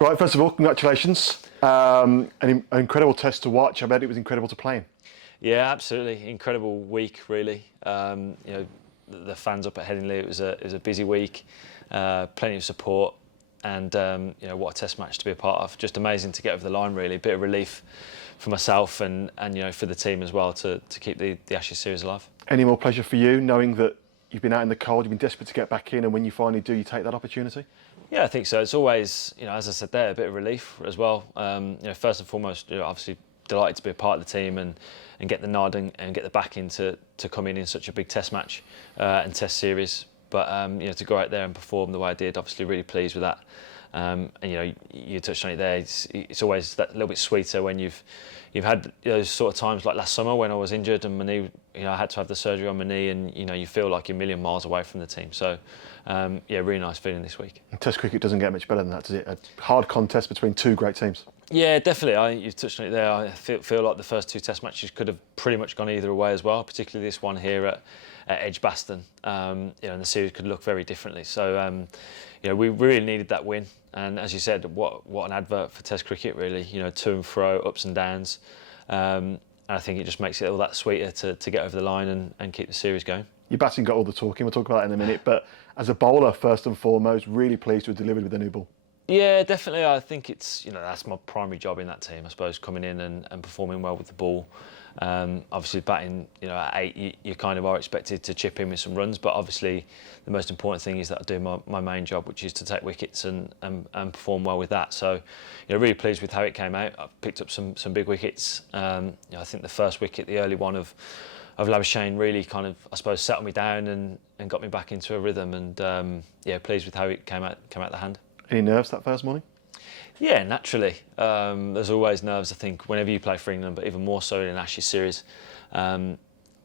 Right, first of all, congratulations. An incredible test to watch. I bet it was incredible to play in. Yeah, absolutely. Incredible week, really. The fans up at Headingley, it was a busy week, plenty of support, and what a test match to be a part of. Just amazing to get over the line, really. A bit of relief for myself and for the team as well to keep the Ashes series alive. Any more pleasure for you knowing that you've been out in the cold, you've been desperate to get back in, and when you finally do, you take that opportunity? Yeah, I think so. It's always, as I said there, a bit of relief as well. First and foremost, obviously delighted to be a part of the team and get the nod and get the backing to come in such a big test match and test series. But to go out there and perform the way I did, obviously really pleased with that. And you touched on it there. It's always that little bit sweeter when you've had those sort of times like last summer when I was injured and my knee, I had to have the surgery on my knee, and you feel like you're a million miles away from the team. So really nice feeling this week. Test cricket doesn't get much better than that, does it? A hard contest between two great teams. Yeah, definitely. You've touched on it there. I feel like the first two test matches could have pretty much gone either way as well, particularly this one here at Edgbaston. And the series could look very differently. So, we really needed that win. And as you said, what an advert for Test cricket, really. To and fro, ups and downs. And I think it just makes it all that sweeter to get over the line and keep the series going. Your batting got all the talking. We'll talk about that in a minute. But as a bowler, first and foremost, really pleased to have delivered with a new ball. Yeah, definitely. I think it's that's my primary job in that team, I suppose, coming in and performing well with the ball. Obviously, batting at 8, you kind of are expected to chip in with some runs, but obviously the most important thing is that I do my main job, which is to take wickets and perform well with that. So, really pleased with how it came out. I've picked up some big wickets. I think the first wicket, the early one of Labuschagne, really kind of, I suppose, settled me down and got me back into a rhythm. And pleased with how it came out the hand. Any nerves that first morning? Yeah, naturally. There's always nerves, I think, whenever you play for England, but even more so in an Ashes series.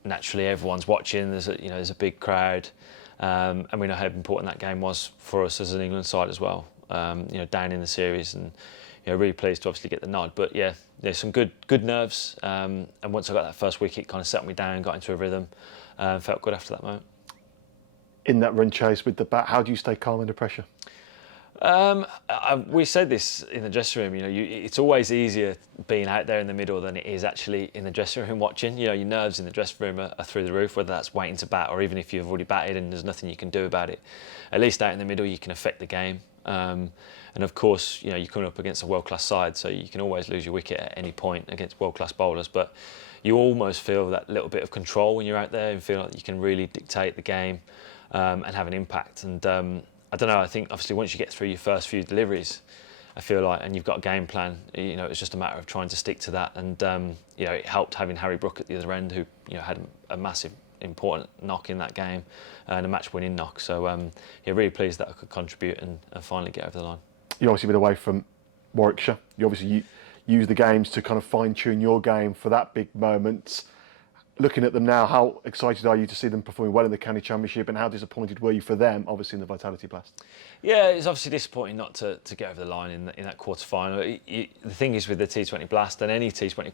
Naturally, everyone's watching. There's a big crowd, and we know how important that game was for us as an England side as well. Down in the series, and really pleased to obviously get the nod. But yeah, there's some good nerves. And once I got that first wicket, kind of settled me down, got into a rhythm, felt good after that moment. In that run chase with the bat, how do you stay calm under pressure? We said this in the dressing room. It's always easier being out there in the middle than it is actually in the dressing room watching. Your nerves in the dressing room are through the roof, whether that's waiting to bat or even if you've already batted and there's nothing you can do about it. At least out in the middle, you can affect the game. And of course, you're coming up against a world-class side, so you can always lose your wicket at any point against world-class bowlers. But you almost feel that little bit of control when you're out there and feel like you can really dictate the game and have an impact. And I don't know, I think obviously once you get through your first few deliveries, I feel like, and you've got a game plan, it's just a matter of trying to stick to that. And, it helped having Harry Brook at the other end, who, had a massive, important knock in that game and a match-winning knock. So, really pleased that I could contribute and finally get over the line. You've obviously been away from Warwickshire. You obviously use the games to kind of fine-tune your game for that big moment. Looking at them now, how excited are you to see them performing well in the County Championship, and how disappointed were you for them, obviously, in the Vitality Blast? Yeah, it's obviously disappointing not to get over the line in that quarter-final. The thing is with the T20 Blast and any T20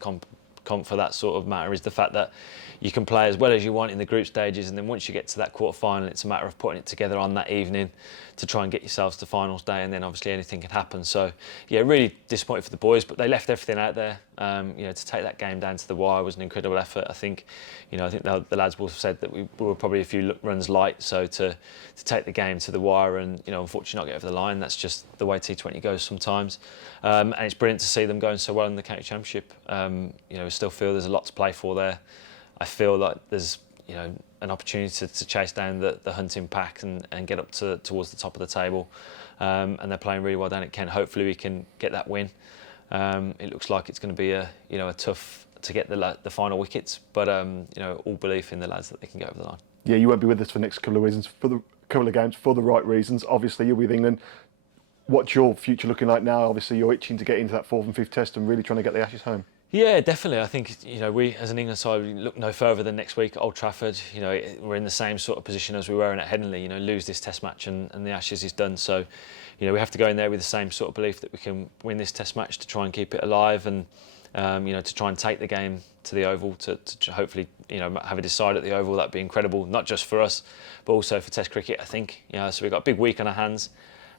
comp for that sort of matter is the fact that you can play as well as you want in the group stages, and then once you get to that quarter-final, it's a matter of putting it together on that evening to try and get yourselves to finals day, and then obviously anything can happen. So, yeah, really disappointed for the boys, but they left everything out there. To take that game down to the wire was an incredible effort. I think the lads will have said that we were probably a few runs light, so to take the game to the wire and, unfortunately not get over the line, that's just the way T20 goes sometimes. And it's brilliant to see them going so well in the County Championship. We still feel there's a lot to play for there. I feel like there's an opportunity to chase down the hunting pack and get up towards the top of the table. And they're playing really well down at Kent. Hopefully we can get that win. It looks like it's going to be a tough to get the final wickets, but all belief in the lads that they can get over the line. Yeah, you won't be with us for the next couple of reasons, for the couple of games, for the right reasons. Obviously, you're with England. What's your future looking like now? Obviously, you're itching to get into that 4th and 5th Test and really trying to get the Ashes home. Yeah, definitely. I think we as an England side we look no further than next week at Old Trafford. We're in the same sort of position as we were in at Headingley. Lose this Test match and the Ashes is done. So, we have to go in there with the same sort of belief that we can win this Test match to try and keep it alive and to try and take the game to the Oval to hopefully have a decide at the Oval. That'd be incredible, not just for us, but also for Test cricket. I think so we've got a big week on our hands.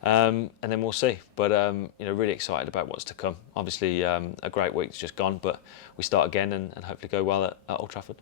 and then we'll see. But really excited about what's to come. Obviously, a great week's just gone, but we start again and hopefully go well at Old Trafford.